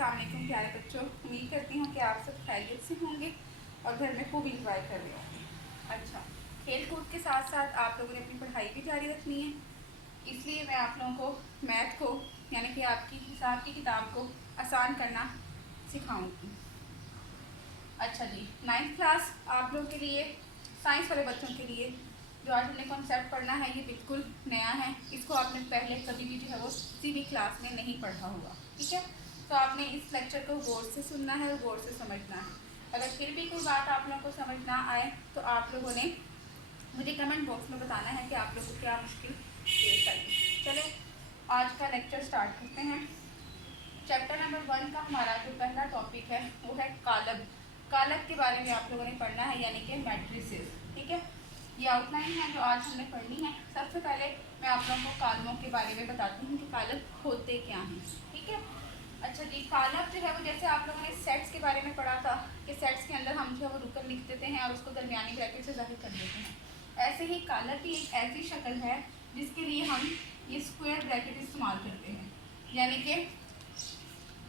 अस्सलाम वालेकुम प्यारे बच्चों, उम्मीद करती हूँ कि आप सब खैरियत से होंगे और घर में खूब इंजॉय कर रहे होंगे। अच्छा, खेल कूद के साथ साथ आप लोगों ने अपनी पढ़ाई भी जारी रखनी है, इसलिए मैं आप लोगों को मैथ को यानी कि आपकी हिसाब की किताब को आसान करना सिखाऊंगी। अच्छा जी, 9th क्लास आप लोगों के लिए, साइंस वाले बच्चों के लिए जो आज हमने कॉन्सेप्ट पढ़ना है ये बिल्कुल नया है। इसको आपने पहले कभी भी जो है वो किसी भी क्लास में नहीं पढ़ा होगा, ठीक है। तो आपने इस लेक्चर को गौर से सुनना है और गौर से समझना है। अगर फिर भी कोई बात आप लोगों को समझ ना आए तो आप लोगों ने मुझे कमेंट बॉक्स में बताना है कि आप लोगों को क्या मुश्किल पेश आई। चले आज का लेक्चर स्टार्ट करते हैं। चैप्टर नंबर 1 का हमारा जो पहला टॉपिक है वो है कालब। कालब के बारे में आप लोगों ने पढ़ना है यानी कि मैट्रिसेस, ठीक है। ये आउटलाइन है जो आज हमने पढ़नी है। सबसे पहले मैं आप लोगों को कालमों के बारे में बताती हूँ कि कालब होते क्या हैं, ठीक है। अच्छा जी, कालब जो है वो जैसे आप लोगों ने सेट्स के बारे में पढ़ा था कि सेट्स के अंदर हम जो है वो रुकन लिख देते हैं और उसको दरमियानी ब्रैकेट से जाहिर कर देते हैं। ऐसे ही कालब की एक ऐसी शक्ल है जिसके लिए हम ये स्क्वायर ब्रैकेट इस्तेमाल करते हैं, यानी कि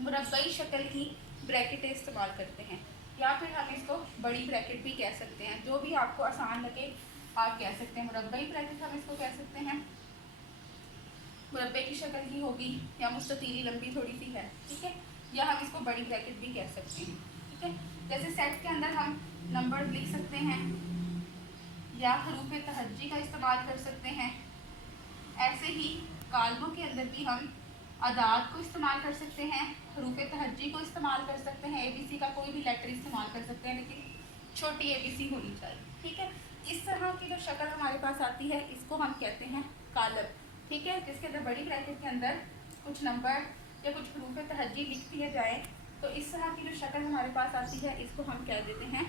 मुरब्बई शक्ल की ब्रैकेटें इस्तेमाल करते हैं, या फिर हम इसको बड़ी ब्रैकेट भी कह सकते हैं। जो भी आपको आसान लगे आप कह सकते हैं। मुरब्बई ब्रैकेट हम इसको कह सकते हैं, मुरब्बे की शक्ल की होगी या मुस्ततीली लंबी थोड़ी सी है, ठीक है। या हम इसको बड़ी ब्रैकेट भी कह सकते हैं, ठीक है। जैसे सेट के अंदर हम नंबर लिख सकते हैं या हरूफ तहज्जी का इस्तेमाल कर सकते हैं। ऐसे ही कालमों के अंदर भी हम अदाद को इस्तेमाल कर सकते हैं, हरूफ तहज्जी को इस्तेमाल कर सकते हैं, ABC का कोई भी लेटर इस्तेमाल कर सकते हैं, लेकिन छोटी ABC होनी चाहिए, ठीक है। इस तरह की जो शक्ल हमारे पास आती है इसको हम कहते हैं कालब, ठीक है। जिसके अंदर बड़ी ब्रैकेट के अंदर कुछ नंबर या कुछ हरूफ तहज्जी लिख दिए जाए तो इस तरह की जो शक्ल हमारे पास आती है इसको हम कह देते हैं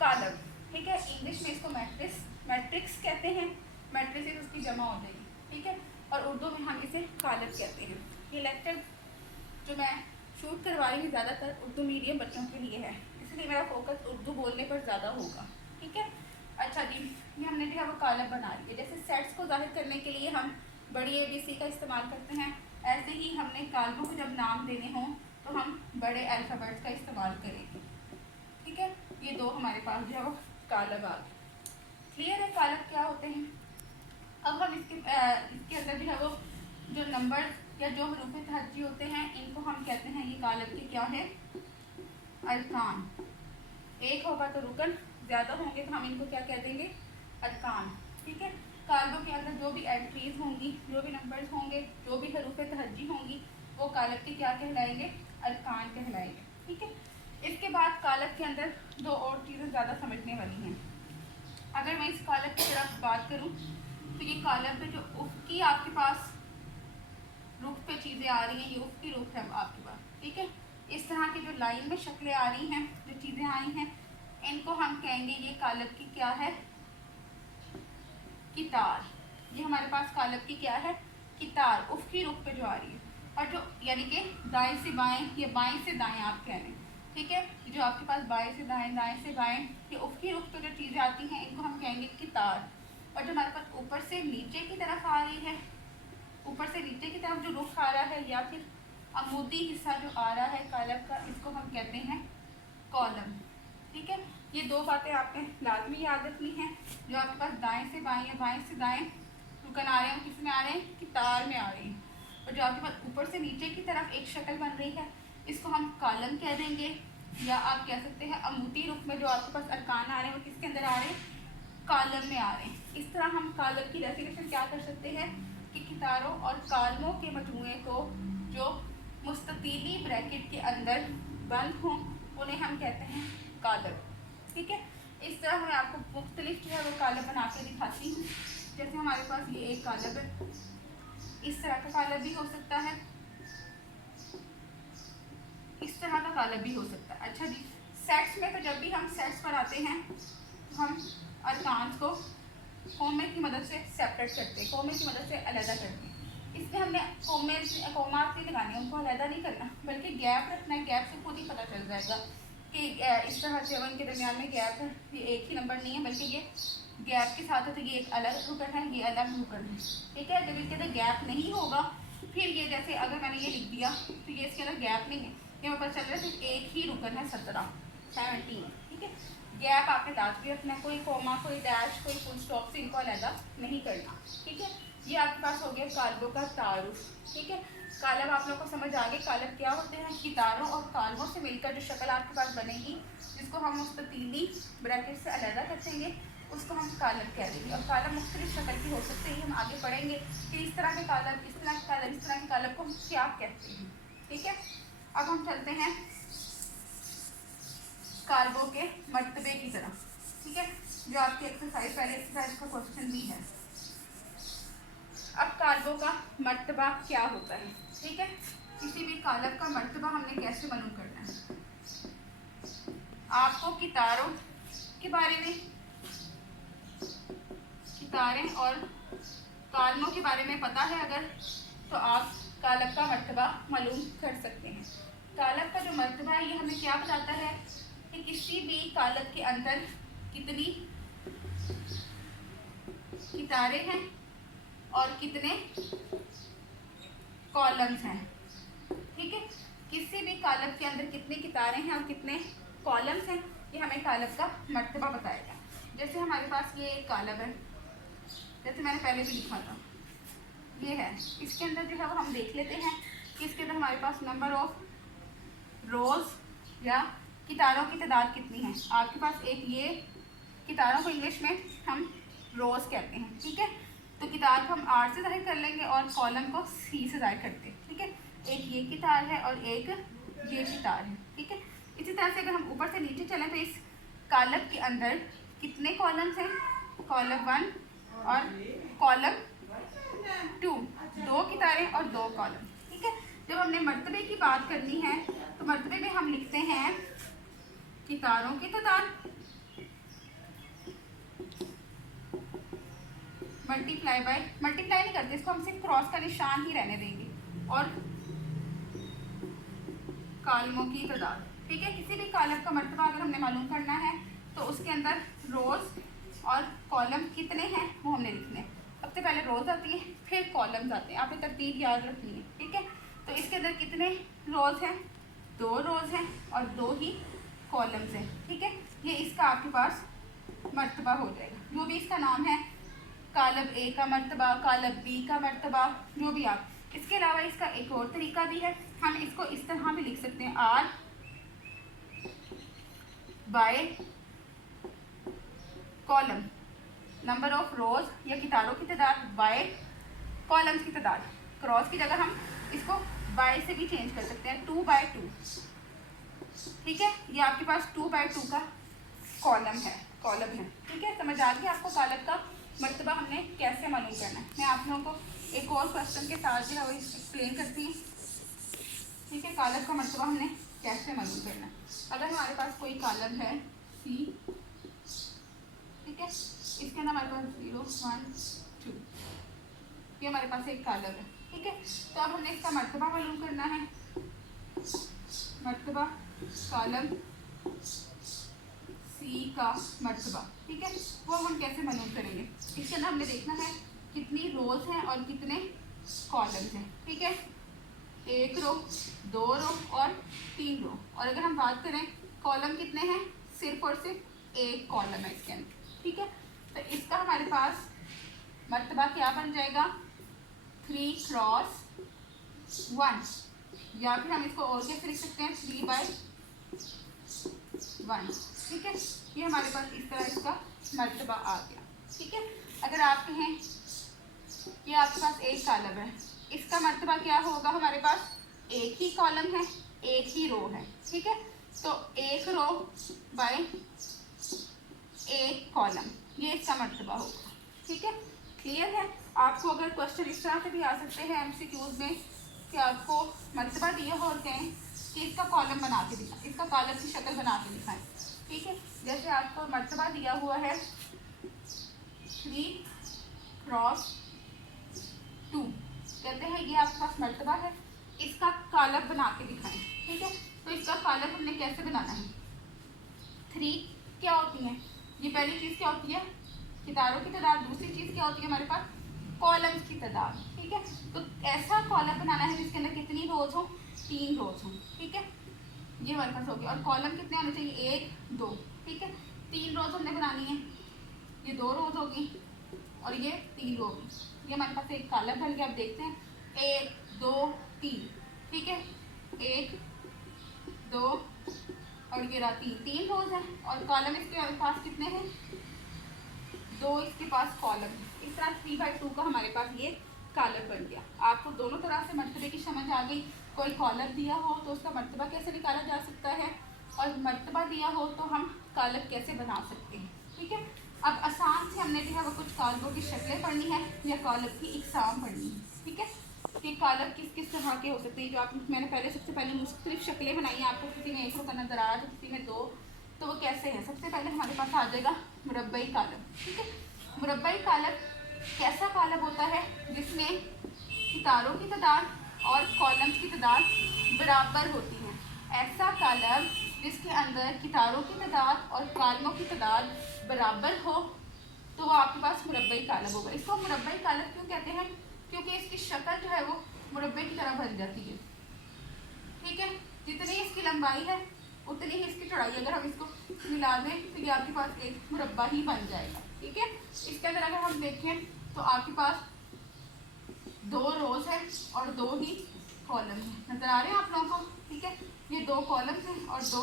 कालब, ठीक है। इंग्लिश में इसको मैट्रिक्स कहते हैं, मैट्रिसेस उसकी जमा हो जाएगी, ठीक है। और उर्दू में हम इसे कालब कहते हैं। ये लेक्चर जो मैं शूट करवा रही हूँ ज़्यादातर उर्दू मीडियम बच्चों के लिए है, इसलिए मेरा फोकस उर्दू बोलने पर ज़्यादा होगा, ठीक है। अच्छा जी, ये हमने जो है वो कालब बना ली है। जैसे सेट्स को जाहिर करने के लिए हम बड़ी ABC का इस्तेमाल करते हैं, ऐसे ही हमने कालमों को जब नाम देने हों तो हम बड़े अल्फ़ाबेट्स का इस्तेमाल करेंगे, ठीक है। ये दो हमारे पास जो है वो कालब आ गए। क्लियर है कालब क्या होते हैं। अब हम इसके अंदर जो है वो जो नंबर या जो हरूफ तहज्जी होते हैं इनको हम कहते हैं, ये कालब के क्या है, अरकान। एक होगा तो रुकन, ज़्यादा होंगे तो हम इनको क्या कह देंगे, अरकान, ठीक है। कालबों के अंदर जो भी एंट्रीज होंगी, जो भी नंबर्स होंगे, जो भी हरूफ तहज्जी होंगी वो कालब के क्या कहलाएंगे, अरकान कहलाएंगे, ठीक है। इसके बाद कालब के अंदर दो और चीज़ें ज़्यादा समझने वाली हैं। अगर मैं इस कालब की तरफ बात करूँ तो ये कालब पे जो उफ़की आपके पास रुख पे चीज़ें आ रही हैं, ये उफ़की रुख है आपके पास, ठीक है। इस तरह की जो लाइन में शक्लें आ रही हैं, जो चीज़ें आई हैं, इनको हम कहेंगे ये कालब की क्या है, कितार। ये हमारे पास कालब की क्या है, कितार, उफ़की रुख पे जो आ रही है। और जो यानी कि दाएं से बाएं या बाएं से दाएं आप कह रहे हैं, ठीक है। जो आपके पास बाएं से दाएं, दाएं से बाएं, ये उफ़की रुख पे जो चीज़ें आती हैं इनको हम कहेंगे कितार। और जो हमारे पास ऊपर से नीचे की तरफ आ रही है, ऊपर से नीचे की तरफ जो रुख आ रहा है या फिर अमूदी हिस्सा जो आ रहा है कालब का, इसको हम कहते हैं कॉलम, ठीक है। ये दो बातें आपने लाजमी याद रखनी है। जो आपके पास दाएं से बाएं या बाएं से दाएं रुकन आ रहे हैं किस में आ रहे हैं, कितार में आ रहे हैं। और जो आपके पास ऊपर से नीचे की तरफ एक शक्ल बन रही है इसको हम कॉलम कह देंगे, या आप कह सकते हैं अमूदी रुख में जो आपके पास अरकान आ रहे हैं वो किसके अंदर आ रहे हैं, कॉलम में आ रहे हैं। इस तरह हम कॉलम की डेफिनेशन क्या कर सकते हैं कि कितारों और कालमों के मजमूए को जो मुस्ततीली ब्रैकेट के अंदर बंद हों उन्हें हम कहते हैं कालब, ठीक है। इस तरह मैं आपको मुख्तलिफ जो है वो कालब बना के दिखाती हूँ। जैसे हमारे पास ये एक कालब है, इस तरह का कालब भी हो सकता है, इस तरह का कालब भी हो सकता है। अच्छा जी, सेट्स में तो जब भी हम सेट्स पर आते हैं तो हम अरकान को कोमे की मदद से सेपरेट करते हैं, कोमे की मदद से अलहदा करते हैं। इसमें हमने कोमात नहीं लगाने, उनको अलहदा नहीं करना बल्कि गैप रखना है। गैप से खुद ही पता चल जाएगा कि इस तरह से इनके दरमियान में गैप है, ये एक ही नंबर नहीं है बल्कि ये गैप के साथ है, तो ये एक अलग रुकन है, ये अलग रुकन है, ठीक है। जब इसके अंदर गैप नहीं होगा फिर ये, जैसे अगर मैंने ये लिख दिया तो ये इसके अंदर गैप नहीं है, ये हमें पता चल रहा है सिर्फ एक ही रुकन है 17, ठीक है। गैप आपने लाजमी रखना है, कोई कोमा, कोई डैश, कोई फुल स्टॉप से इनको अलग नहीं करना, ठीक है। ये आपके पास हो गया कालबों का तारुफ, ठीक है। कालब आप लोगों को समझ आ गए, कालब क्या होते हैं? कितारों और कालबों से मिलकर जो शक्ल आपके पास बनेगी, जिसको हम मुस्ततीली ब्रैकेट से अलग कर देंगे, उसको हम कालब कह देंगे। और कालब मुख्तलिफ शक्ल की हो सकते हैं, हम आगे पढ़ेंगे कि इस तरह के कालब, इस तरह के कालब, इस तरह के कालब को हम क्या कहते हैं, ठीक है। अब हम चलते हैं कालबों के मर्तबे की तरफ, ठीक है, जो आपकी एक्सरसाइज पहले एक्सरसाइज का क्वेश्चन भी है। अब कालबों का मर्तबा क्या होता है, ठीक है। किसी भी कालब का मर्तबा हमने कैसे मालूम करना है? आपको कितारों के बारे में, कितारें और कालमों के बारे में पता है अगर, तो आप कालब का मर्तबा मालूम कर सकते हैं। कालब का जो मर्तबा है ये हमें क्या बताता है कि किसी भी कालब के अंदर कितनी कितारें हैं और कितने कॉलम्स हैं, ठीक है। किसी भी कालब के अंदर कितने कितारें हैं और कितने कॉलम्स हैं, ये हमें कालब का मर्तबा बताएगा। जैसे हमारे पास ये एक कालब है, जैसे मैंने पहले भी लिखा था, ये है। इसके अंदर जो है वो हम देख लेते हैं कि इसके अंदर हमारे पास नंबर ऑफ रोज या कितारों की तादाद कितनी है। आपके पास एक ये, कितारों को इंग्लिश में हम रोज कहते हैं, ठीक है। तो कितार को हम R से जाहिर कर लेंगे और कॉलम को C से जाहिर करते हैं, ठीक है। एक ये कितार है और एक ये कितार है, ठीक है। इसी तरह से अगर हम ऊपर से नीचे चलें तो इस कालब के अंदर कितने कॉलम्स हैं? कॉलम 1 और कॉलम 2, 2 कितारें और 2 कॉलम, ठीक है। जब हमने मर्तबे की बात करनी है तो मर्तबे में हम लिखते हैं कितारों की तादाद मल्टीप्लाई बाय, मल्टीप्लाई नहीं करते इसको, हम सिर्फ क्रॉस का निशान ही रहने देंगे, और कालमों की तादाद, ठीक है। किसी भी कालम का मर्तबा अगर हमने मालूम करना है तो उसके अंदर रोज और कॉलम कितने हैं वो हमने लिखने हैं। सबसे पहले रोज आती है, फिर कॉलम्स आते हैं, आपने तरतीब याद रखनी है, ठीक है। तो इसके अंदर कितने रोज हैं? 2 रोज हैं और 2 ही कॉलम्स हैं, ठीक है। ये इसका आपके पास मर्तबा हो जाएगा, जो भी इसका नाम है, कालब A का मर्तबा, कालब B का मर्तबा, जो भी आप। इसके अलावा इसका एक और तरीका भी है, हम इसको इस तरह भी लिख सकते हैं, R by column, number of रोज या कितारों की तादाद बाय कॉलम्स की तादाद। क्रॉस की जगह हम इसको बाय से भी चेंज कर सकते हैं, 2/2, ठीक है। ये आपके पास 2/2 का कॉलम है, ठीक है। समझ आ गया आपको कालब का मर्तबा हमने कैसे मालूम करना है। मैं आप लोगों को एक और क्वेश्चन के साथ जो है वो एक्सप्लेन करती हूँ, ठीक है। कालब का मर्तबा हमने कैसे मालूम करना है। अगर हमारे पास कोई कालब है C, ठीक है, इसके अंदर हमारे पास 0 1 2, ये हमारे पास एक कालब है, ठीक है। तो अब हमने इसका मर्तबा मालूम करना है, मर्तबा कालब C का मर्तबा, ठीक है। वो हम कैसे मालूम करेंगे? इसके अंदर हमने देखना है कितनी रोज हैं और कितने कॉलम्स हैं, ठीक है। 1 रो, 2 रो और 3 रो। और अगर हम बात करें कॉलम कितने हैं, सिर्फ और सिर्फ एक कॉलम है इसके अंदर, ठीक है। तो इसका हमारे पास मर्तबा क्या बन जाएगा? 3 × 1, या फिर हम इसको और कैसे लिख सकते हैं, 3/1, ठीक है। ये हमारे पास इस तरह इसका मर्तबा आ गया, ठीक है। अगर आप कहें ये आपके पास एक कालम है, इसका मर्तबा क्या होगा? हमारे पास एक ही कॉलम है, एक ही रो है, ठीक है। तो 1 रो बाय 1 कॉलम, ये इसका मर्तबा होगा, ठीक है। क्लियर है? आपको अगर क्वेश्चन इस तरह से भी आ सकते हैं MCQs में कि आपको मर्तबा दिया हो और कहें कि इसका कॉलम बना के दिखा, इसका कॉलम की शक्ल बना के दिखाएं, ठीक है। जैसे आपको मर्तबा दिया हुआ है 3 × 2, कहते हैं ये आपके पास मर्तबा है, इसका कॉलम बना के दिखाएं, ठीक है। तो इसका कॉलम हमने कैसे बनाना है? 3 क्या होती है? ये पहली चीज़ क्या होती है? कितारों की तादाद। दूसरी चीज़ क्या होती है हमारे पास? कॉलम्स की तादाद, ठीक है। तो ऐसा कॉलम बनाना है जिसके अंदर कितनी रोज हो? 3 रोज हो, ठीक है। ये हमारे पास हो गया। और कॉलम कितने होने चाहिए, 1 2, ठीक है। 3 रोज हमने बनानी है, ये 2 रोज होगी और ये 3 रो होगी। ये हमारे पास एक कॉलम बन गया। अब देखते हैं 1 2 3, ठीक है। 1 2 और ये रहा 3 रोज है। और कॉलम इसके पास कितने हैं, 2 इसके पास कॉलम। इस तरह 3/2 का हमारे पास ये कॉलम बन गया। आपको दोनों तरह से मर्तबे की समझ आ गई। कोई कॉलम दिया हो तो उसका मर्तबा कैसे निकाला जा सकता है, और मर्तबा दिया हो तो हम कॉलम कैसे बना सकते हैं, ठीक है। अब आसान से हमने जो है वो कुछ कॉलमों की शक्लें पढ़नी है या कॉलम की इकसाम पढ़नी है, ठीक है। कि कॉलम किस किस तरह के हो सकते हैं। जो आप मैंने पहले सबसे पहले मुख्तलिफ शक्लें बनाई हैं आपको, किसी में 1 रुकन नजर आ रहा है, किसी में 2, तो वो कैसे है। सबसे पहले हमारे पास आ जाएगा मुरब्बई कॉलम, ठीक है। मुरब्बई कॉलम कैसा कॉलम होता है जिसमें सितारों की तादाद और कॉलम्स की तादाद बराबर होती है। ऐसा कॉलम जिसके अंदर कितारों की तादाद और कॉलमों की तादाद बराबर हो तो वो आपके पास मुरब्बई कॉलम होगा। इसको मुरब्बई कॉलम क्यों कहते हैं, क्योंकि इसकी शक्ल जो है वो मुरब्बे की तरह बन जाती है, ठीक है। जितनी इसकी लंबाई है उतनी ही इसकी चौड़ाई। अगर हम इसको मिला दें तो ये आपके पास एक मुरब्बा ही बन जाएगा, ठीक है। इसके अंदर अगर हम देखें तो आपके पास 2 रोज है और 2 ही कॉलम है। नजर आ रहे हैं आप लोगों को, ठीक है। ये 2 कॉलम हैं और 2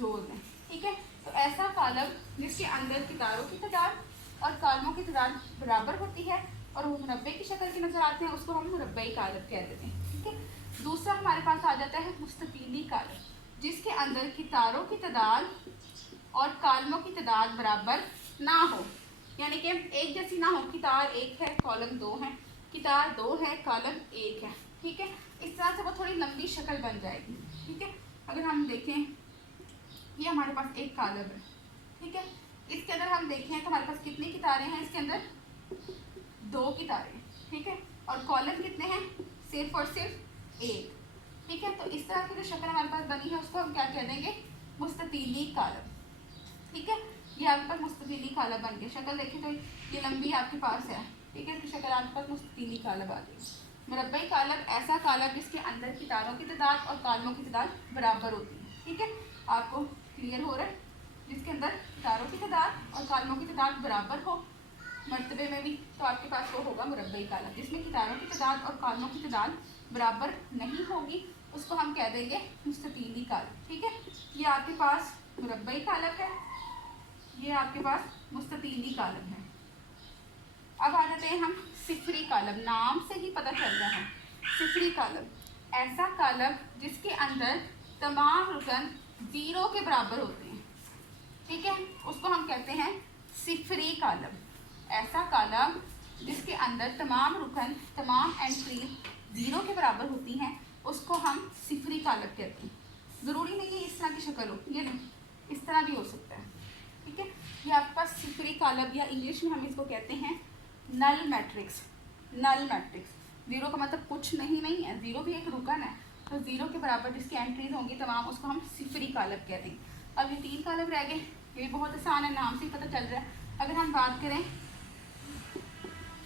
रोज हैं, ठीक है। तो ऐसा कॉलम जिसके अंदर कितारों की तादाद और कॉलमों की तादाद बराबर होती है और वो मुरब्बे की शक्ल के नजर आते हैं, उसको हम मुरब्बई कॉलम कह देते हैं, ठीक है। दूसरा हमारे पास आ जाता है मुस्ततीली कॉलम, जिसके अंदर कितारों की तादाद और कॉलमों की तादाद बराबर ना हो, यानी कि एक जैसी ना हो। कितार 1 है, कॉलम 2 है, कितार 2 है, कॉलम 1 है, ठीक है। इस तरह से वो थोड़ी लंबी शक्ल बन जाएगी, ठीक है। अगर हम देखें ये हमारे पास एक कॉलम है, ठीक है। इसके अंदर हम देखें तो हमारे पास कितनी कितारें हैं, इसके अंदर 2 कितारें, ठीक है। और कॉलम कितने हैं, सिर्फ और सिर्फ 1, ठीक है। तो इस तरह की जो शक्ल हमारे पास बनी है उसको हम क्या कह देंगे, मुस्ततीली कॉलम, ठीक है। ये आपके पास मुस्ततीली कॉलम बन गया। शक्ल देखें तो ये लंबी आपके पास है, ठीक है। इसकी शक्ल आपके पास मुस्ततीली कॉलम आ गई। मुरब्बई कॉलम ऐसा कॉलम जिसके अंदर कितारों की तादाद और कॉलमों की तादाद बराबर होती है, ठीक है। आपको क्लियर हो रहा है, जिसके अंदर कितारों की तादाद और कॉलमों की तादाद बराबर हो मर्तबे में भी, तो आपके पास वो होगा मुरब्बई कॉलम। जिसमें कितारों की तादाद और कॉलमों की तादाद बराबर नहीं होगी उसको हम कह देंगे मुस्ततीली कॉलम, ठीक है। ये आपके पास मुरब्बई कॉलम है, ये आपके पास मुस्ततीली कॉलम है। अब आ जाते हैं हम सिफरी कॉलम। नाम से ही पता चल रहा है, सिफरी कॉलम ऐसा कॉलम जिसके अंदर तमाम रुकन 0 के बराबर होते हैं, ठीक है। उसको हम कहते हैं सिफरी कॉलम। ऐसा कॉलम जिसके अंदर तमाम रुकन, तमाम एंट्री 0 के बराबर होती हैं उसको हम सिफरी कॉलम कहते हैं। ज़रूरी नहीं है इस तरह की शक्ल हो, ये नहीं, इस तरह भी हो सकता है, ठीक है। ये आपके पास सिफरी कॉलम या इंग्लिश में हम इसको कहते हैं नल मैट्रिक्स। नल मैट्रिक्स, 0 का मतलब कुछ नहीं है, 0 भी एक रुकन है, तो 0 के बराबर जिसकी एंट्रीज होंगी तमाम उसको हम सिफरी कॉलम कहते हैं। अब ये 3 कॉलम रह गए, ये भी बहुत आसान है, नाम से ही पता चल रहा है। अगर हम बात करें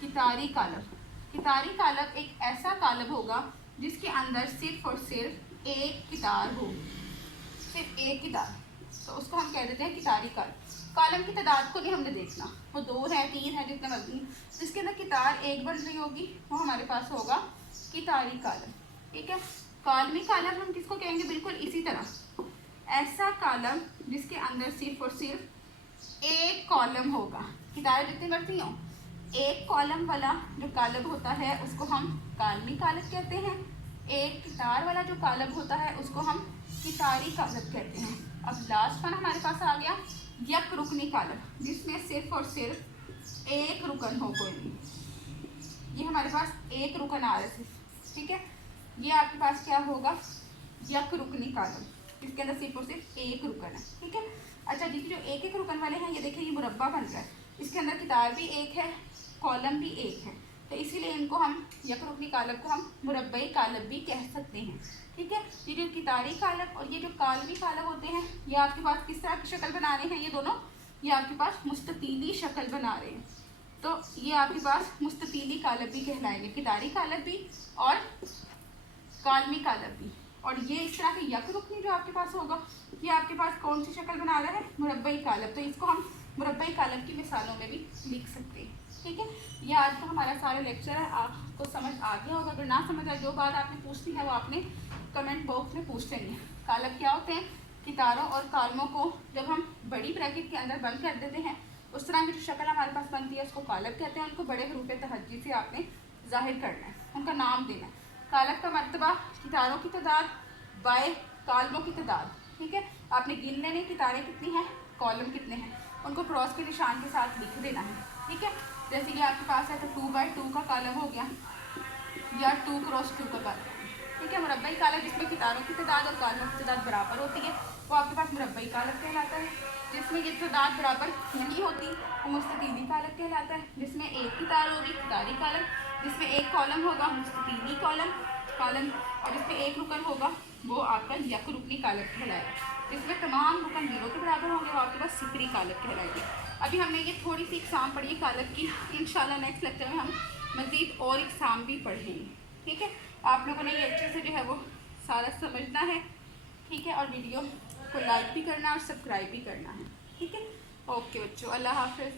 कितारी कॉलम, कितारी कॉलम एक ऐसा कॉलम होगा जिसके अंदर सिर्फ और सिर्फ एक कितार हो, सिर्फ एक कितार, तो उसको हम कह देते हैं कितारी कॉलम। कॉलम की तादाद को नहीं हमने देखना, वो 2 है 3 है जितने मर्जी, जिसके अंदर कितार 1 बन रही होगी वो हमारे पास होगा कितारी कॉलम, ठीक है। कॉलमी कॉलम हम किसको कहेंगे, बिल्कुल इसी तरह ऐसा कॉलम जिसके अंदर सिर्फ और सिर्फ एक कॉलम होगा। कितारें जितनी बढ़ती हों, एक कॉलम वाला जो कॉलम होता है उसको हम कॉलमी कॉलम कहते हैं। एक कितार वाला जो कॉलम होता है उसको हम कितारी कॉलम कहते हैं। अब लास्ट वन हमारे पास आ गया यक रुकनी कॉलम, जिसमें सिर्फ और सिर्फ एक रुकन हो कोई भी। ये हमारे पास एक रुकन आ रहा है सिर्फ, ठीक है। ये आपके पास क्या होगा, यक रुकनी कॉलम, इसके अंदर सिर्फ और सिर्फ एक रुकन है, ठीक है। अच्छा जी, जो एक एक रुकन वाले हैं ये देखिए ये मुरब्बा बन रहा है, इसके अंदर कितार भी एक है, कॉलम भी एक है, तो इसीलिए इनको हम यक रुकनी कॉलम को हम मुरब्बई कॉलम भी कह सकते हैं, ठीक है। ये जो कितारी कॉलम और ये जो कॉलमी कॉलम होते हैं ये आपके पास किस तरह की शक्ल बना रहे हैं, ये दोनों ये आपके पास मुस्ततीली शक्ल बना रहे हैं, तो ये आपके पास मुस्ततीली कॉलम भी कहलाएंगे, कितारी कॉलम भी और कॉलमी कॉलम भी, और ये इस तरह का यक रुकनी जो आपके पास होगा, ये आपके पास कौन सी शक्ल बना रहा है, मुरब्बई कालब। तो इसको हम मुरब्बई कालब की मिसालों में भी लिख सकते हैं। ठीक है, ये आज का हमारा सारा लेक्चर है, आपको समझ आ गया होगा। अगर ना समझ आए, जो बात आपने पूछनी है वो आपने कमेंट बॉक्स में पूछ लेंगे। कालब क्या होते हैं, कितारों और कालमों को जब हम बड़ी ब्रैकेट के अंदर बंद कर देते हैं, उस तरह की जो शक्ल हमारे पास बनती है उसको कालब कहते हैं। उनको बड़े हरूफ तहज्जी से आपने जाहिर करना है, उनका नाम देना है। कालब का मर्तबा कितारों की तादाद बाय कालमों की तादाद। ठीक है, आपने गिन लेने कितारें कितनी हैं, कॉलम कितने हैं, उनको क्रॉस के निशान के साथ लिख देना है। ठीक है, जैसे कि आपके पास है तो 2/2 का कालम हो गया या 2 क्रॉस 2 का कालम। ठीक है, मुरब्बई कालम जिसमें कितारों की तादाद और कालमों की तादाद बराबर होती है वो आपके पास मुरब्बई कालम कहलाता है। जिसमें ये तादाद बराबर नहीं होती वो मुस्ततीली कालम कहलाता है। जिसमें एक कितार होगी कितारी कालम, जिसमें एक कॉलम होगा मुस्ततीली कालम, और जिसमें एक रुकन होगा वो आपका यक रुकनी कालम कहलाएगा। जिसमें तमाम रुकन 0 के बराबर होंगे वो आपके पास सिफरी कालम कहलाएगी। अभी हमने ये थोड़ी सी इकसाम पढ़ी कालम की, इंशाल्लाह नेक्स्ट लेक्चर में हम मज़ीद और इकसाम भी पढ़ेंगे। ठीक है, आप लोगों ने ये अच्छे से जो है वो सारा समझना है। ठीक है, और वीडियो को लाइक भी करना है और सब्सक्राइब भी करना है। ठीक है, ओके बच्चों, अल्लाह हाफ़िज़।